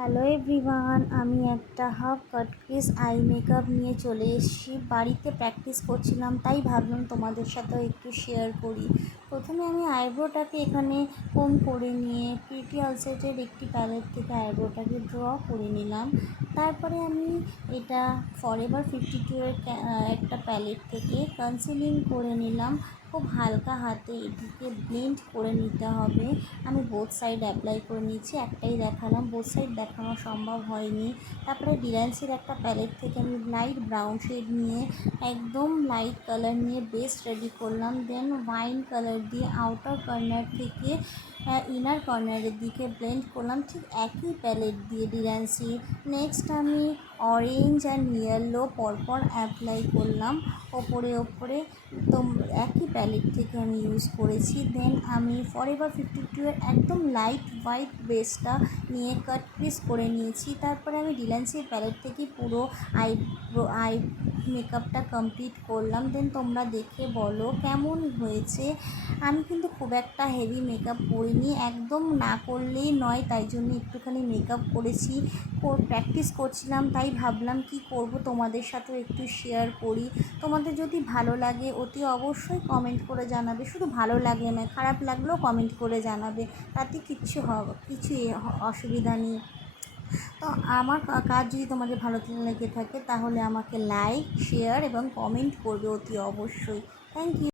Hello everyone, আমি একটা half cut crease eye makeup নিয়ে চলে এসেছি। বাড়িতে প্র্যাকটিস করছিলাম, তাই ভাবলাম তোমাদের সাথেও একটু শেয়ার করি। প্রথমে আমি আইব্রোটাকে এখানে কোন করে নিয়ে প্রিটি অলসেটের একটি প্যালেট থেকে আইব্রোটাকে ড্র করে নিলাম। তারপরে আমি এটা ফরএভার 52 এর একটা প্যালেট থেকে কনসিলিং করে নিলাম। খুব হালকা হাতে এটিকে ব্লেন্ড করে নিতে হবে। আমি বোথ সাইড অ্যাপ্লাই করে নিয়েছি, একটাই দেখালাম, বোথ সাইড দেখানো সম্ভব হয়নি। তারপরে ডিলায়েন্সের একটা প্যালেট থেকে আমি লাইট ব্রাউন শেড নিয়ে একদম লাইট কালার নিয়ে বেস রেডি করলাম। দেন ওয়াইন কালার দিয়ে আউটার কর্নার থেকে ইনার কর্নারের দিকে ব্লেন্ড করলাম, ঠিক একই প্যালেট দিয়ে ডিলায়েন্সি। নেক্সট আমি অরেঞ্জ অ্যান্ড ইয়েলো পরপর অ্যাপ্লাই করলাম ওপরে তো একই প্যালেট থেকে আমি ইউজ করেছি। দেন আমি ফরএভার 52 এর একদম লাইট হোয়াইট বেসটা নিয়ে কাট ক্রিজ করে নিয়েছি। তারপরে আমি ডিলায়েন্সির প্যালেট থেকে পুরো আই মেকআপটা কমপ্লিট করলাম। দেন তোমরা দেখে বলো কেমন হয়েছে। আমি কিন্তু খুব একটা হেভি মেকআপ করিনি, একদম না করলেই নয়, তাই জন্য একটুখানি মেকআপ করেছি। প্র্যাকটিস করছিলাম, তাই ভাবলাম কি করব, তোমাদের সাথেও একটু শেয়ার করি। তোমাদের যদি ভালো লাগে অতি অবশ্যই কমেন্ট করে জানাবে। শুধু ভালো লাগলে নয়, খারাপ লাগলেও কমেন্ট করে জানাবে, তাতে কিছু অসুবিধা নেই। তো আমার কাজ যদি তোমাদের ভালো লেগে থাকে তাহলে আমাকে লাইক, শেয়ার এবং কমেন্ট করবে অতি অবশ্যই। Thank you.